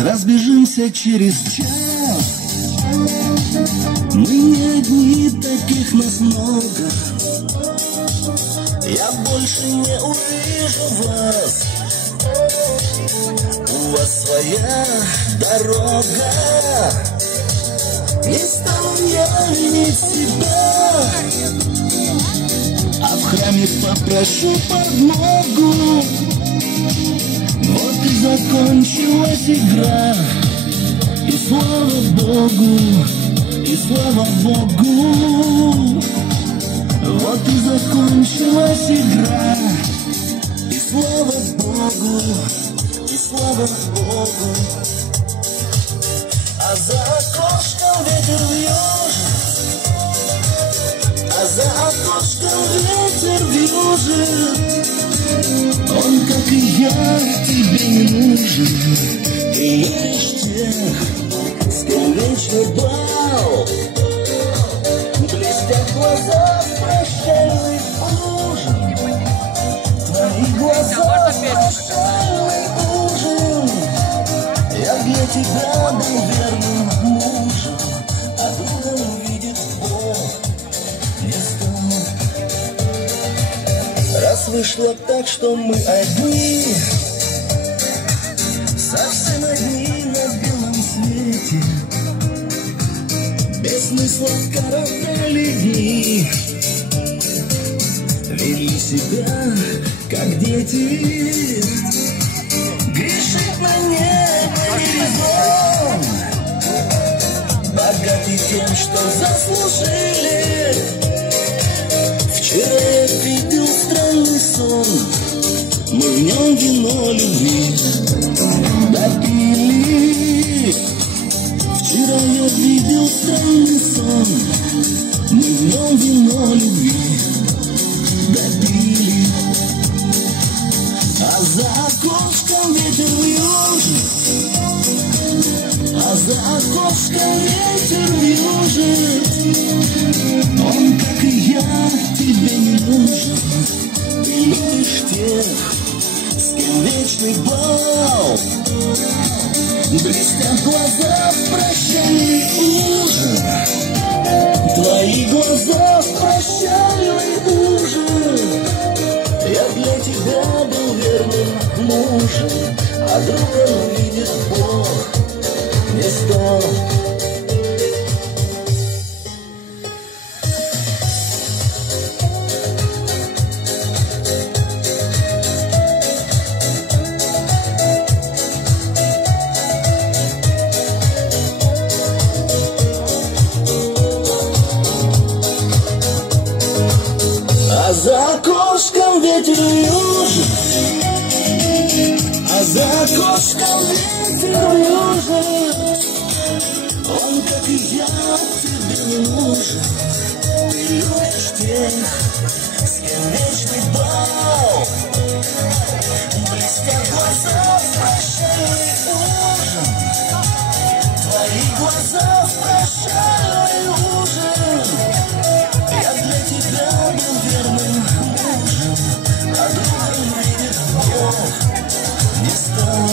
разбежимся через час. Мы не одни, таких нас много. Я больше не увижу вас. У вас своя дорога. Не стану я винить себя, а в храме попрошу подмогу. Вот и закончилась игра. И слава Богу, и слава Богу. Вот и закончилась игра. И слава Богу, и слава Богу. А за окошком ветер вьюжит, а за окошком ветер вьюжит. Он, как и я, тебе не нужен. Ты любишь тех, с кем вечный бал. Блестят глаза в прощальный ужин. Твои глаза в прощальный ужин. Я для тебя был верным мужем, а другом увидит Бог не стал. Раз вышло так, что мы одни, совсем одни на белом свете, без смысла коротали дни, вели себя, как дети. Грешит на небо и резон, богаты тем, что заслужили. Вчера я видел странный сон, мы в нем вино любви допили. Вчера я видел странный сон, мы в нем вино любви допили. А за окошком ветер вьюжит, а за окошком ветер вьюжит. Он, как и я, тебе не нужен. Ты любишь тех, с кем вечный бал. Блестят глаза в прощальный ужин. Твои глаза в прощальный ужин. Я для тебя был верным мужем, а другом увидит Бог не стал. А за окошком ветер вьюжит, а за окошком ветер вьюжит. Он, как и я, тебе не нужен. Ты любишь тех, с кем вечный бал. Блестят глаза в прощальный ужин. Твои глаза в прощальный ужин. Я для тебя был верным мужем, а другом видит Бог не стал.